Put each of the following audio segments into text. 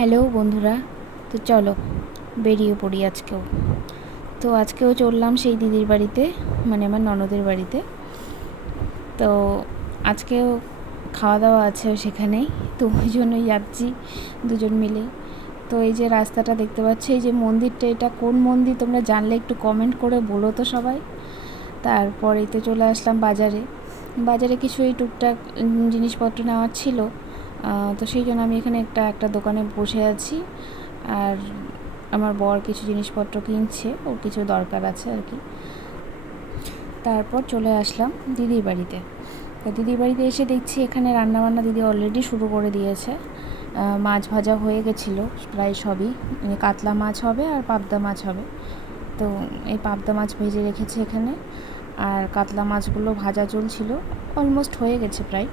Hello বন্ধুরা, তো চলো বেরিয়ে পড়ি আজকেও চললাম সেই দিদির বাড়িতে, মানে আমার ননদের বাড়িতে। তো আজকেও খাওয়া দাওয়া আছে সেখানেই, তো ওই জন্যই যাচ্ছি দুজন মিলে। তো এই যে রাস্তাটা দেখতে পাচ্ছ, এই যে মন্দিরটা, এটা কোন মন্দির তোমরা জানলে একটু কমেন্ট করে বলো তো সবাই। তারপরেই তো চলে আসলাম বাজারে কিছু এই টুকটাক জিনিসপত্র নেওয়ার ছিল। তো সেই জন্য আমি এখানে একটা দোকানে বসে আছি, আর আমার বর কিছু জিনিসপত্র কিনছে, ওর কিছু দরকার আছে আর কি। তারপর চলে আসলাম দিদির বাড়িতে। তো দিদির বাড়িতে এসে দেখছি এখানে রান্নাবান্না দিদি অলরেডি শুরু করে দিয়েছে। মাছ ভাজা হয়ে গেছিলো প্রায় সবই, কাতলা মাছ হবে আর পাবদা মাছ হবে। তো এই পাবদা মাছ ভেজে রেখেছে এখানে, আর কাতলা মাছগুলো ভাজা চলছিল, অলমোস্ট হয়ে গেছে প্রায়।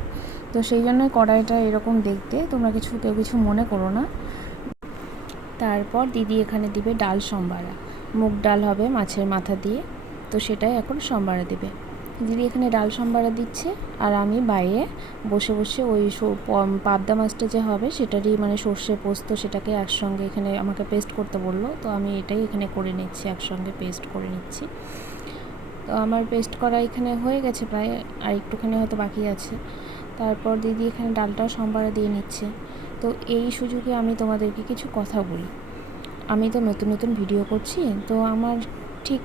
তো সেই জন্যই কড়াইটা এরকম দেখতে, তোমরা কেউ কিছু মনে করো না। তারপর দিদি এখানে দিবে ডাল সম্বারা, মুগ ডাল হবে মাছের মাথা দিয়ে, তো সেটাই এখন সম্বারা দিবে। দিদি এখানে ডাল সম্বারা দিচ্ছে, আর আমি বাইরে বসে বসে ওই পাবদা মাছটা যে হবে সেটারই মানে সর্ষে পোস্ত, সেটাকে একসঙ্গে এখানে আমাকে পেস্ট করতে বললো, তো আমি এটাই এখানে করে নিচ্ছি, একসঙ্গে পেস্ট করে নিচ্ছি। তো আমার পেস্ট করা এখানে হয়ে গেছে প্রায়, আর একটুখানি হয়তো বাকি আছে। তারপর দিদি এখানে ডালটাও সম্বারে দিয়ে নিচ্ছে। তো এই সুযোগে আমি তোমাদেরকে কিছু কথা বলি। আমি তো নতুন নতুন ভিডিও করছি, তো আমার ঠিক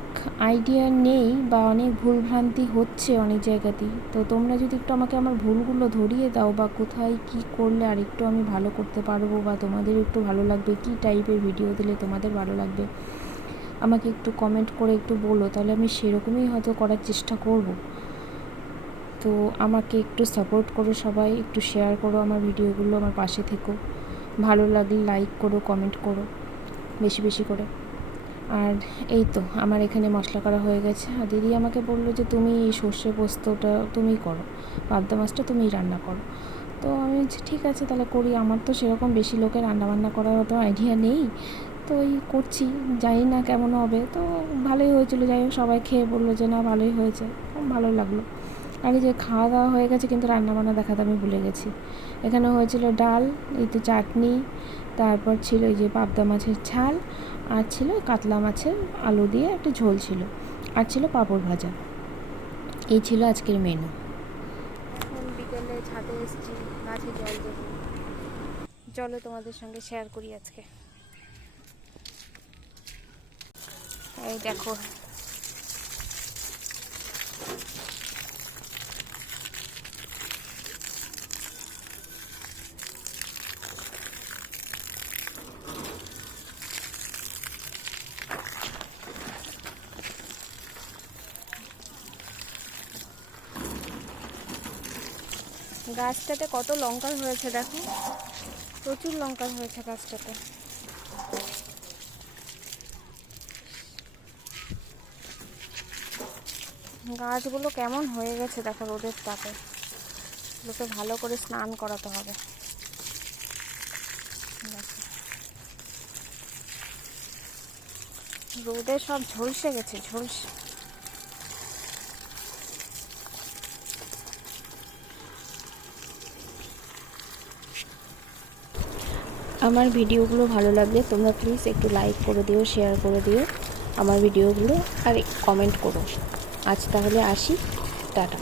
আইডিয়া নেই, বা অনেক ভুলভ্রান্তি হচ্ছে অনেক জায়গাতেই। তো তোমরা যদি একটু আমাকে আমার ভুলগুলো ধরিয়ে দাও, বা কোথায় কি করলে আর একটু আমি ভালো করতে পারবো, বা তোমাদের একটু ভালো লাগবে, কি টাইপের ভিডিও দিলে তোমাদের ভালো লাগবে, আমাকে একটু কমেন্ট করে একটু বলো, তাহলে আমি সেরকমই হয়তো করার চেষ্টা করব। তো আমাকে একটু সাপোর্ট করো সবাই, একটু শেয়ার করো আমার ভিডিওগুলো, আমার পাশে থেকো, ভালো লাগলে লাইক করো, কমেন্ট করো বেশি বেশি করে। আর এই তো আমার এখানে মশলা করা হয়ে গেছে, আর দিদি আমাকে বললো যে তুমি এই সর্ষে পোস্তটা তুমিই করো, পাবদা মাছটা তুমিই রান্না করো। তো আমি ঠিক আছে তাহলে করি। আমার তো সেরকম বেশি লোকের রান্নাবান্না করার অত আইডিয়া নেই, তো এই করছি, জানি না কেমন হবে। তো ভালোই হয়েছিল, যাই হোক সবাই খেয়ে বললো যে না ভালোই হয়েছে, ভালো লাগলো। আর এই যে খাওয়া দাওয়া হয়ে গেছে, কিন্তু রান্নাবান্না দেখাতে আমি ভুলে গেছি। এখানে হয়েছিল ডাল, এই তো চাটনি, তারপর ছিল এই যে পাবদা মাছের ঝাল, আর ছিল কাতলা মাছের আলু দিয়ে একটা ঝোল ছিল, আর ছিল পাঁপড় ভাজা। এই ছিল আজকের মেনু। এখন বিকেলে ছাদে এসেছি, গাছে জল দেবো, চলো তোমাদের সঙ্গে শেয়ার করি আজকে। এই দেখো, গাছটাতে কত লঙ্কা হয়েছে দেখো, প্রচুর লঙ্কা হয়েছে গাছটাতে। গাছগুলো কেমন হয়ে গেছে দেখো রোদের তাপে, এগুলোকে ভালো করে স্নান করাতে হবে। রোদে সব ঝলসে গেছে, ঝলসে। আমার ভিডিওগুলো ভালো লাগলে তোমরা প্লিজ একটু লাইক করে দিও, শেয়ার করে দিও আমার ভিডিওগুলো, আর কমেন্ট করো। আজ তাহলে আসি, টাটা।